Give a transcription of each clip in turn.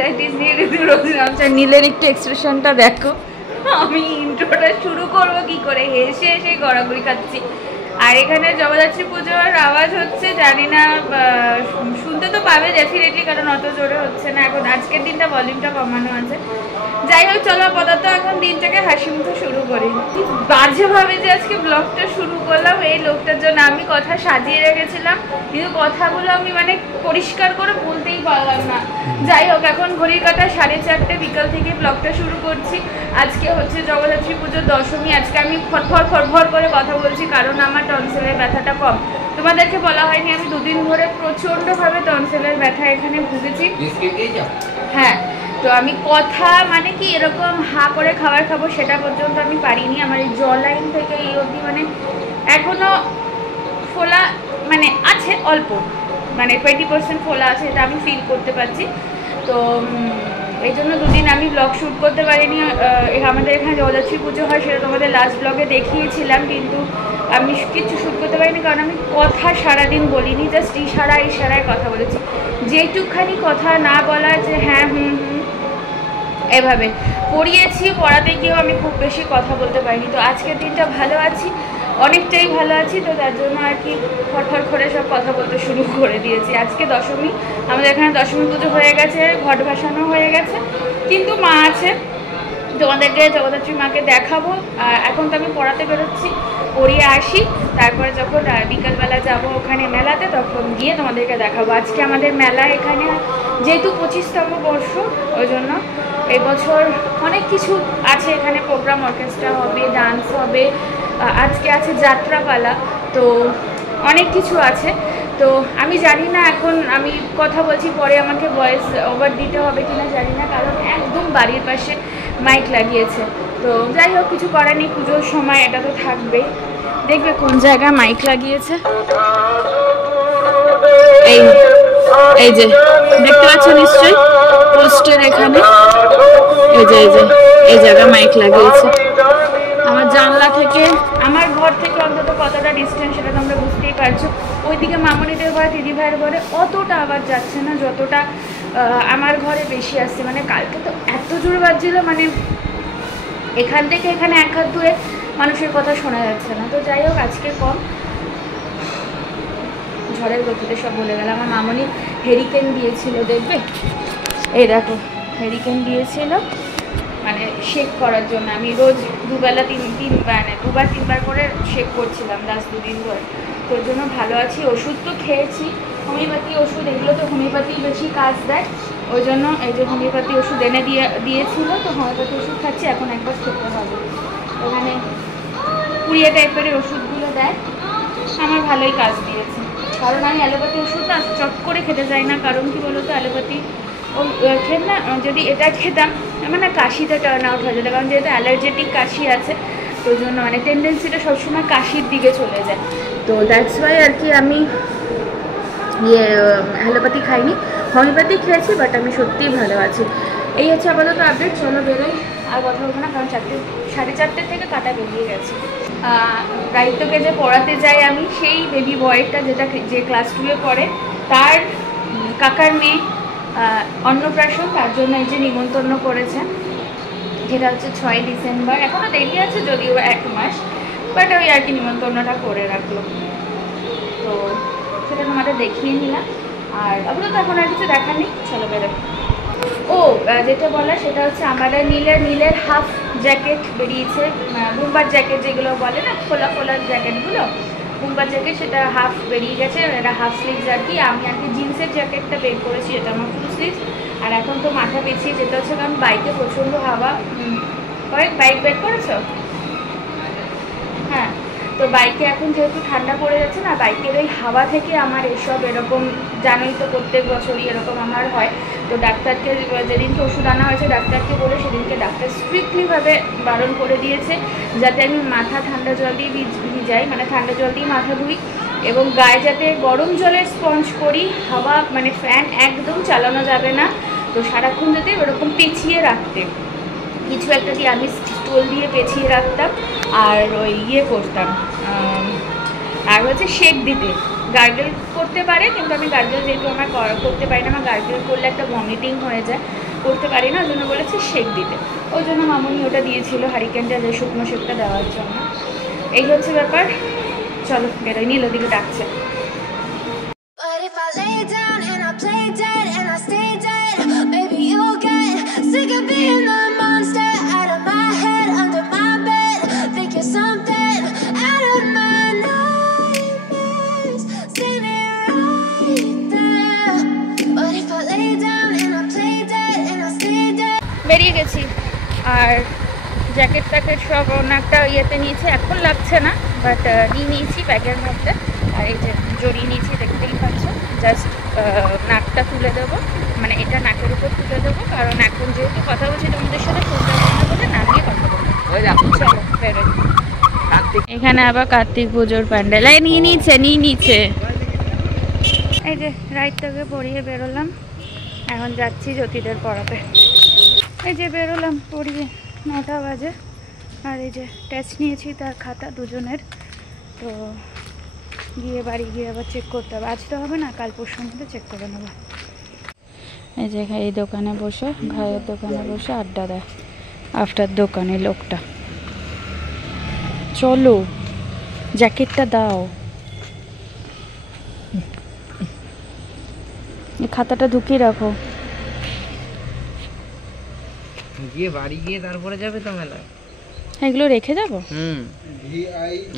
That is নীলের একটু এক্সপ্রেশনটা দেখো। আমি ইন্ট্রোটা শুরু করবো কি করে, হেসে হেসে গড়াগড়ি খাচ্ছি। আর এখানে জগদ্ধাত্রী পুজোর আওয়াজ হচ্ছে, জানি না শুনতে তো পাবে ডেফিনেটলি, কারণ অত জোরে হচ্ছে না এখন। আজকের দিনটা ভলিউমটা কমানো আছে। যাই হোক, চলো আপাতত এখন দিনটাকে হাসি মুখে শুরু করি। বাজেভাবে যে আজকে ব্লগটা শুরু করলাম, এই লোকটার জন্য আমি কথা সাজিয়ে রেখেছিলাম, কিন্তু কথাগুলো আমি মানে পরিষ্কার করে বলতেই পারলাম না। যাই হোক, এখন ঘড়ির কাটা 4:30 বিকাল থেকে ব্লগটা শুরু করছি। আজকে হচ্ছে জগদ্ধাত্রী পুজোর দশমী। আজকে আমি ফরফর করে কথা বলছি, কারণ আমার টনসিলের ব্যথাটা কম। তোমাদেরকে বলা হয়নি, আমি 2 দিন ধরে প্রচণ্ডভাবে টনসিলের ব্যথা এখানে ভুগেছি। হ্যাঁ, তো আমি কথা মানে কি এরকম হা করে খাবার খাবো সেটা পর্যন্ত আমি পারিনি। আমার এই জ লাইন থেকে এই অবধি মানে এখনো ফোলা মানে আছে অল্প, মানে 20% ফোলা আছে, এটা আমি ফিল করতে পারছি। তো এই জন্য 2 দিন আমি ব্লগ শ্যুট করতে পারিনি। আমাদের এখানে জগদ্ধাত্রী পুজো হয়, সেটা তোমাদের লাস্ট ব্লগে দেখিয়েছিলাম, কিন্তু আমি কিছু শ্যুট করতে পারিনি, কারণ আমি কথা সারাদিন বলিনি, জাস্ট ইশারায় কথা বলেছি। যেটুকখানি কথা না বলা যে হ্যাঁ হুম এভাবে পড়িয়েছি, পড়াতে গিয়েও আমি খুব বেশি কথা বলতে পারিনি। তো আজকের দিনটা ভালো আছি, অনেকটাই ভালো আছি, তো তার জন্য আর কি ফটফট করে সব কথা বলতে শুরু করে দিয়েছি। আজকে দশমী, আমাদের এখানে দশমী পুজো হয়ে গেছে, ঘট ভাসানো হয়ে গেছে, কিন্তু মা আছে, তোমাদেরকে জগদ্ধাত্রী মাকে দেখাবো। এখন তো আমি পড়াতে বেরোচ্ছি, পড়িয়ে আসি, তারপরে যখন বিকালবেলা যাব ওখানে মেলাতে, তখন গিয়ে তোমাদেরকে দেখাবো। আজকে আমাদের মেলা এখানে যেহেতু 25তম বর্ষ, ওই জন্য এবছর অনেক কিছু আছে এখানে, প্রোগ্রাম, অর্কেস্ট্রা হবে, ডান্স হবে, আজকে আছে যাত্রাপালা, তো অনেক কিছু আছে। তো আমি জানি না, এখন আমি কথা বলছি, পরে আমাকে ভয়েস ওভার দিতে হবে কিনা জানি না, কারণ একদম বাড়ির পাশে মাইক লাগিয়েছে। তো যাই হোক, কিছু করার নেই, পুজোর সময় এটা তো থাকবেই। দেখবে কোন জায়গায় মাইক লাগিয়েছে, এই যে দেখতে পাচ্ছ নিশ্চয়ই পোস্টার, এখানে এই জায়গায় মাইক লাগিয়েছে। আমার জানলা থেকে, আমার ঘর থেকে অন্তত কতটা ডিস্টেন্স সেটা তোমরা বুঝতেই পারছো। ওইদিকে মামনিদের ঘরে, দিদি ভাইয়ের ঘরে অতটা আওয়াজ যাচ্ছে না, যতটা আমার ঘরে বেশি আসছে। মানে কালকে তো এত জোরে বাজছিল, মানে এখান থেকে এখানে 1 হাত দূরে মানুষের কথা শোনা যাচ্ছে না। তো যাই হোক, আজকে কম, ঝড়ের গতিতে সব বলে গেল। আমার মামনি হেরিকেন দিয়েছিল, দেখবে এই দেখো হেরিকেন দিয়েছিল, মানে শেক করার জন্য। আমি রোজ দুবার 3বার করে শেক করছিলাম লাস্ট 2 দিন ধরে, তোর জন্য ভালো আছি। ওষুধ তো খেয়েছি, হোমিওপ্যাথি ওষুধ, এগুলো তো হোমিওপ্যাথি বেশি কাজ দেয়, ওই জন্য এই যে হোমিওপ্যাথি ওষুধ এনে দিয়েছিল, তো হোমিওপ্যাথি ওষুধ খাচ্ছি। এখন একবার খেতে হবে, ওখানে পুড়িয়ে টাইপের ওষুধগুলো দেয়, আমার ভালোই কাজ দিয়েছে। কারণ আমি অ্যালোপ্যাথি ওষুধ না চট করে খেতে চাই না, কারণ কি বলতো, অ্যালোপ্যাথি খেয়ে না, যদি এটা খেতাম মানে কাশিতে টার্ন আউট হয়ে যেত, কারণ যেহেতু অ্যালার্জেটিক কাশি আছে, তো জন্য মানে টেন্ডেন্সিটা সবসময় কাশির দিকে চলে যায়। তো দ্যাটস ওয়াই আর কি আমি অ্যালোপ্যাথি খাইনি, হোমিওপ্যাথি খেয়েছি, বাট আমি সত্যিই ভালো আছি। এই হচ্ছে আপাতত আপডেট। চলো বেরোই, আর কথা বলবো না, কারণ 4:30 থেকে কাটা বেরিয়ে গেছে। রাইতকে যে পড়াতে যাই আমি, সেই বেবি বয়টা যে ক্লাস 2-এ পড়ে, তার কাকার মেয়ে অন্নপ্রাশন, তার জন্য এই যে নিমন্ত্রণ করেছে, যেটা হচ্ছে 6 ডিসেম্বর। এখনও দেরি আছে যদিও 1 মাস, বাট ওই আর কি নিমন্ত্রণটা করে রাখলো, তো সেটা তোমাদের দেখিয়ে নিলাম। আর আপাতত এখন আর কিছু দেখার নেই, চলো বেরোই। ও যেটা বলা সেটা হচ্ছে, আমাদের নীলের হাফ জ্যাকেট বেরিয়েছে, বুম্বার জ্যাকেট যেগুলো বলে না, খোলা জ্যাকেটগুলো, বুম্বার জ্যাকেট, সেটা হাফ বেরিয়ে গেছে, এটা হাফ স্লিভস আর কি। আমি আর কি জিন্সের জ্যাকেটটা বের করেছি, এটা আমার ফুল স্লিভস। আর এখন তো মাথা পেঁচিয়ে যেতে হচ্ছে, কারণ বাইকে প্রচণ্ড হাওয়া। বাইক বের করেছো? হ্যাঁ, তো বাইকে এখন যেহেতু ঠান্ডা পড়ে যাচ্ছে না, বাইকের ওই হাওয়া থেকে আমার এসব এরকম, জানোই তো প্রত্যেক বছরই এরকম আমার হয়। তো ডাক্তারকে যেদিনকে ওষুধ আনা হয়েছে, ডাক্তারকে বলে সেদিনকে ডাক্তার স্ট্রিক্টলিভাবে বারণ করে দিয়েছে যাতে আমি মাথা ঠান্ডা জল দিয়ে ভিজাই, মানে ঠান্ডা জল দিয়ে মাথা ধুই, এবং গায়ে যাতে গরম জলের স্পঞ্জ করি, হাওয়া মানে ফ্যান একদম চালানো যাবে না। তো সারাক্ষণ যাতে ওরকম পেঁচিয়ে রাখতে, কিছু একটা দিয়ে আমি স্টোল দিয়ে পেঁচিয়ে রাখতাম, আর ওই করতাম, আর হচ্ছে শেক দিতে, গার্গেল করতে পারে কিন্তু আমি গার্গেল যেহেতু আমার করতে পারি না, আমার গার্গেল করলে একটা ভমিটিং হয়ে যায়, করতে পারি না, ওই জন্য বলেছি শেক দিতে। ওই জন্য মামুনি ওটা দিয়েছিল, হারিকেনটা যে শুকনো শেকটা দেওয়ার জন্য। এই হচ্ছে ব্যাপার। চলো বেরোই, নীল ওদিকে ডাকছে। বেরিয়ে গেছি, আর জ্যাকেট ট্যাকেট সব অনেকটা ইয়েতে নিয়েছি, এখন লাগছে না বাট নিয়েছি ব্যাগের মধ্যে। আর এই যে জড়িয়ে নিয়েছি, দেখতেই পাচ্ছ। জাস্ট নাকটা তুলে দেবো, মানে এটা নাকের উপর তুলে দেবো, কারণ এখন যেহেতু কথা বলছি তোমাদের সাথে, ফোনটা বন্ধ করে না নিয়ে কথা বলবো। চলো বেরোই। এখানে আবার কার্তিক পুজোর প্যান্ডেল নিয়ে নিচ্ছে। এই যে রাইটটাকে পরিয়ে বেরোলাম, এখন যাচ্ছি জ্যোতিদের পড়াতে। এই যে বেরোলাম পড়িয়ে, 9টা বাজে। আর এই যে টেস্ট নিয়েছি তার খাতা দুজনের, তো গিয়ে বাড়ি গিয়ে আবার চেক করতে হবে। আজ তো হবে না, কাল পরশুর মধ্যে চেক করে নেবো। এই যে এই দোকানে বসে, ভাইয়ের দোকানে বসে আড্ডা দেয় আফটার দোকানে লোকটা। চলো জ্যাকেটটা দাও, এই খাতাটা ঢুকিয়ে রাখো। গিয়ে বাড়ি গিয়ে তারপরে যাবে তো মেলায়, এগুলো রেখে যাবো।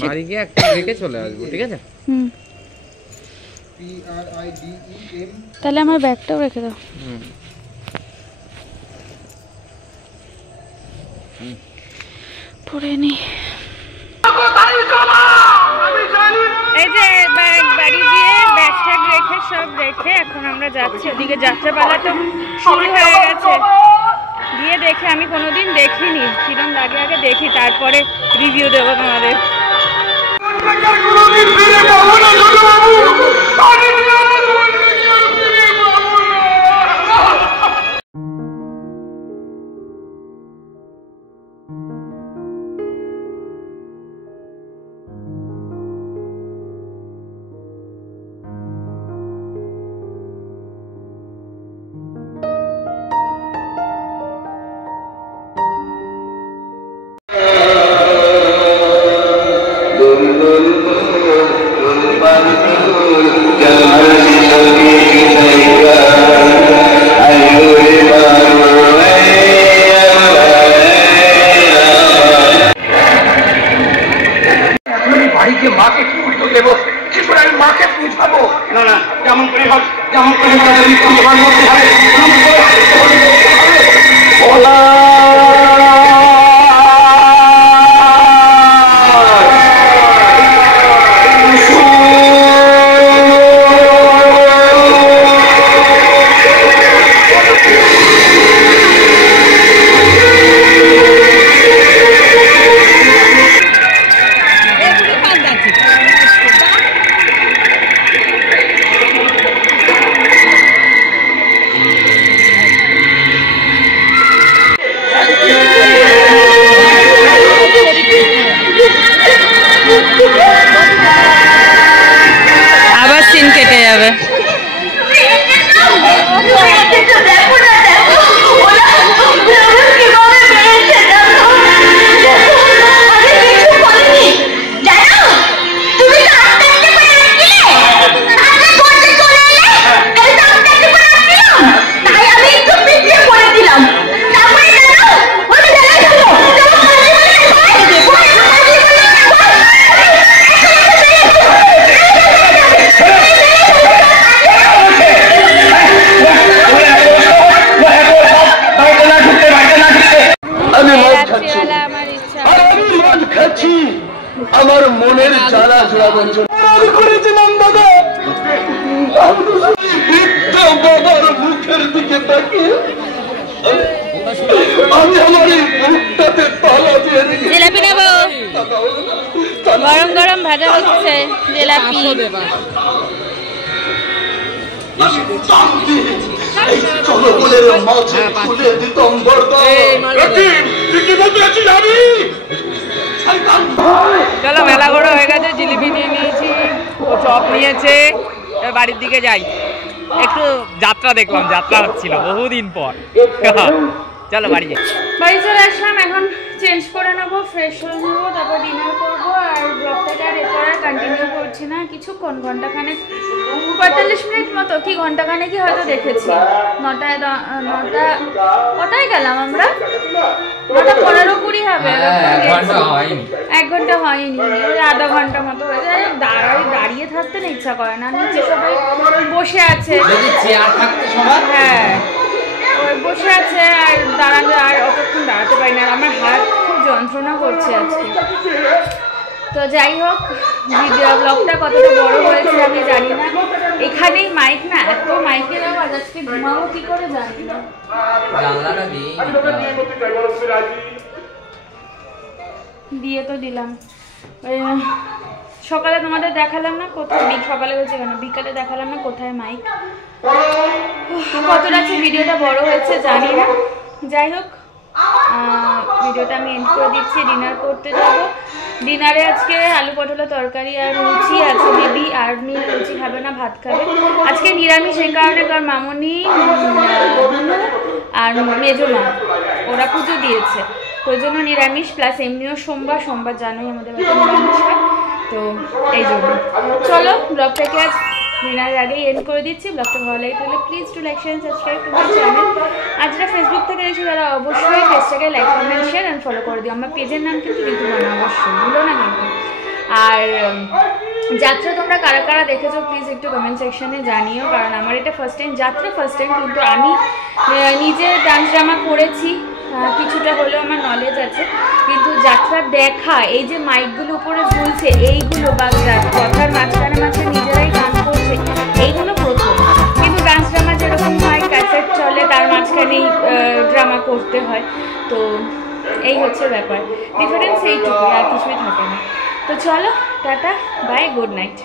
বাড়ি গিয়ে একটা রেখে চলে আসবো, ঠিক আছে? তাহলে আমার ব্যাগটাও রেখে দাও। পরে নি। এই যে বাড়ি গিয়ে ব্যাগ ট্যাগ রেখে সব রেখে এখন আমরা যাচ্ছি ওদিকে। যাত্রাপালা তো শুরু হয়ে গেছে, গিয়ে দেখে, আমি কোনোদিন দেখিনি, কিরম লাগে আগে দেখি, তারপরে রিভিউ দেবো তোমাদের। আবার সিন কেটে যাবে। আমার মনের জ্বালা জোড়াবার জন্য করেছিলাম দাদা। বাবার মুখের দিকে তাকিয়ে আমি আমার এই মুখটাতে তালা দিয়ে রেখে জিলাপি নেবো, গরম গরম ভাজা হচ্ছে জিলাপি। চলো বলে মাঝে খুলে দিতাম বর্দা। চলো মেলা বড় হয়ে গেছে, জিলিপি নিয়ে নিয়েছি। ড্রপ নিয়েছে, এবার বাড়ির দিকে যাই। একটু যাত্রা দেখলাম, যাত্রা হচ্ছিল বহুদিন পর। চলো বাড়ি যাই। বাড়ি চলে আসলাম, এখন চেঞ্জ করে নেবো, ফ্রেশ হয়ে নেবো, তারপর ডিনার করবো। আর ব্লগটাকে আর এরপর আর কন্টিনিউ করছি না কিছুক্ষণ, ঘন্টাখানেক 45 মিনিট মতো, কি ঘন্টাখানেকই হয়তো দেখেছি। কটায় গেলাম আমরা? 9:15-20 হবে। 1 ঘন্টা হয়নি, ওই আধা ঘন্টা মতো হয়ে যায়। দাঁড়িয়ে থাকতে না ইচ্ছা করে না, নিচে সবাই বসে আছে। হ্যাঁ, ওই বসে আছে, আর দাঁড়ালে আর অতক্ষণ দাঁড়াতে পারি না। আর আমার হাত খুব যন্ত্রণা করছে আজকে। তো যাই হোক, ভিডিও ব্লগটা কতটা বড় হয়েছে আমি জানি না। এখানেই মাইক না, এত মাইকের আওয়াজ, আজকে ঘুমাবো কি করে জানি না। দিয়ে তো দিলাম। সকালে তোমাদের দেখালাম না কোথায়, সকালে বলছে কেন, বিকালে দেখালাম না কোথায় মাইক। কতটা ভিডিওটা বড় হয়েছে জানি না। যাই হোক, ভিডিওটা আমি এন্ড করে দিচ্ছি। ডিনার করতে যাব। ডিনারে আজকে আলু পটলের তরকারি আর লুচি আছে বেবি, আর নীল লুচি খাবে না, ভাত খাবে। আজকে নিরামিষ এই কারণে, কারণ মামনি আর মেজো মা ওরা পুজো দিয়েছে, তো ওই জন্য নিরামিষ, প্লাস এমনিও সোমবার জানোই আমাদের নিরামিষ হয়, তো এই জন্য। চলো ব্লগটাকে আজ ডিনারের আগেই এন্ড করে দিচ্ছি। ব্লগটা ভালো লাগে তাহলে please to like share subscribe to my channel. আর যারা ফেসবুক থেকে দেখছি তারা অবশ্যই পেজটাকে like comment share and follow করে দিও। আমার পেজের নাম কিন্তু ঋতুবানা, অবশ্যই ভুলো না কিন্তু। আর যাত্রা তোমরা কারা কারা দেখেছো প্লিজ একটু কমেন্ট সেকশনে জানিও, কারণ আমার এটা ফার্স্ট টাইম যাত্রা, ফার্স্ট টাইম। কিন্তু আমি নিজে ডান্স ড্রামা করেছি, কিছুটা হলেও আমার নলেজ আছে, কিন্তু যাত্রা দেখা, এই যে মাইকগুলো উপরে ঝুলছে এইগুলো, বা কথার মাঝখানে নিজেরাই গান করছে, এইগুলো প্রথম। কিন্তু ডান্স ড্রামা যেরকম হয়, ক্যাসেট চলে, তার মাঝখানেই ড্রামা করতে হয়, তো এই হচ্ছে ব্যাপার। ডিফারেন্স এইটুকু, আর কিছুই থাকে না। তো চলো, টাটা, বাই, গুড নাইট।